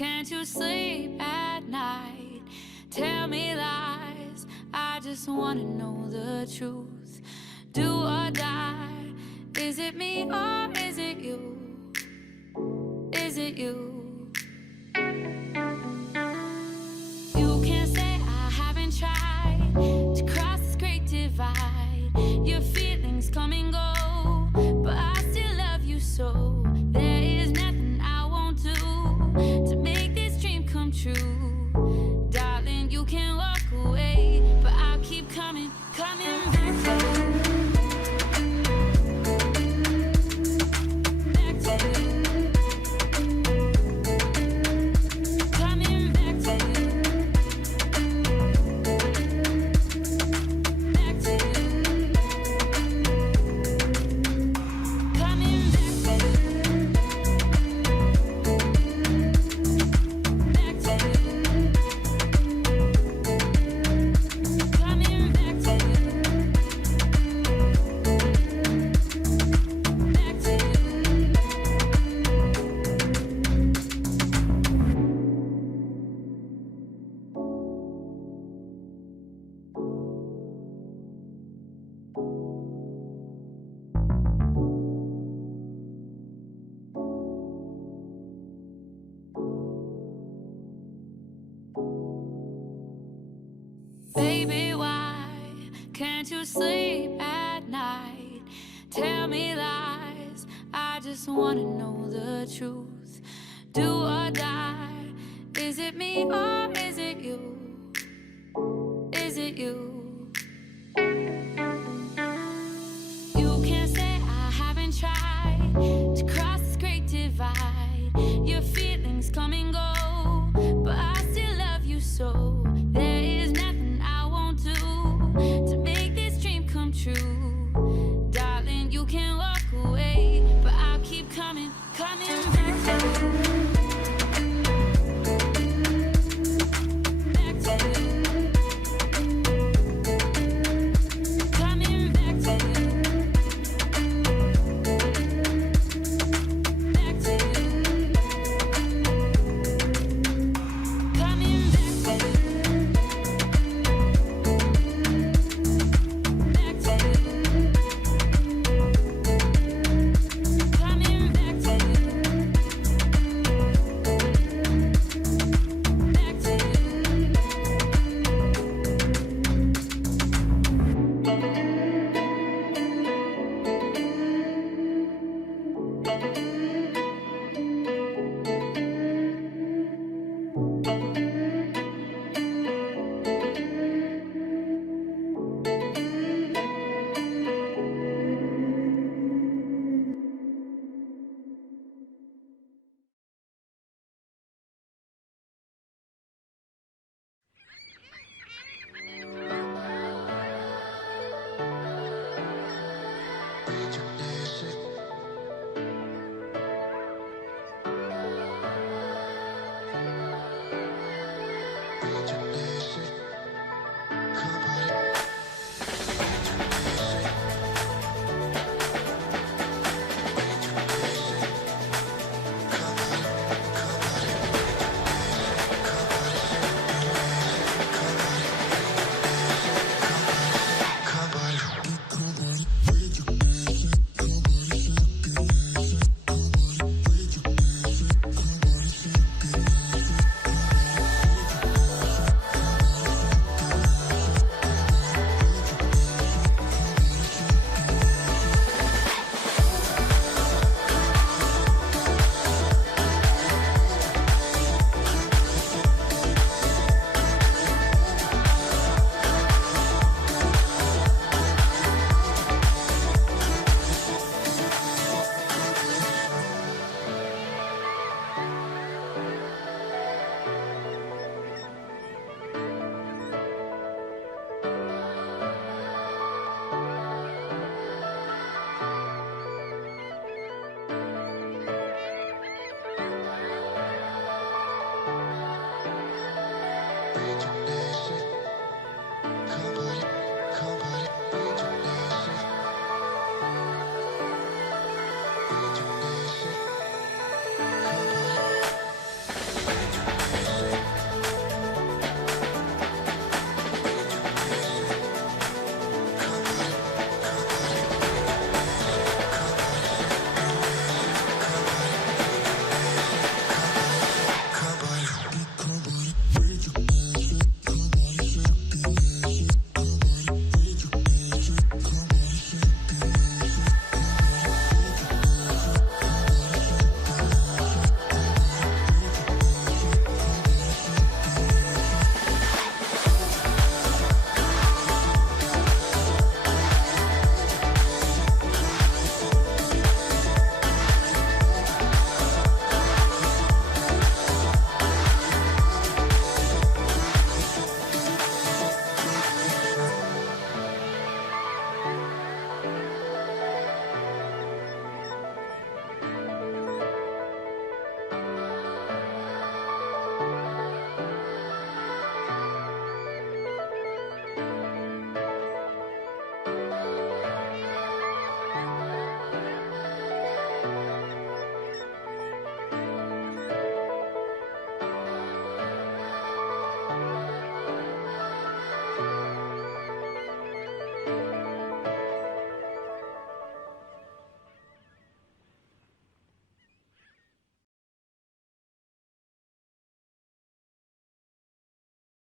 Can't you sleep at night? Tell me lies, I just wanna know the truth. Do or die, is it me or is it you? Is it you? You can't say I haven't tried to cross this great divide. Your feelings come and go, but I still love you so. There is nothing I won't do to make this dream come true. Darling, you can walk away, but I'll keep coming back to you. Baby, why can't you sleep at night? Tell me lies, I just wanna know the truth. Do or die, is it me or is it you? Is it you?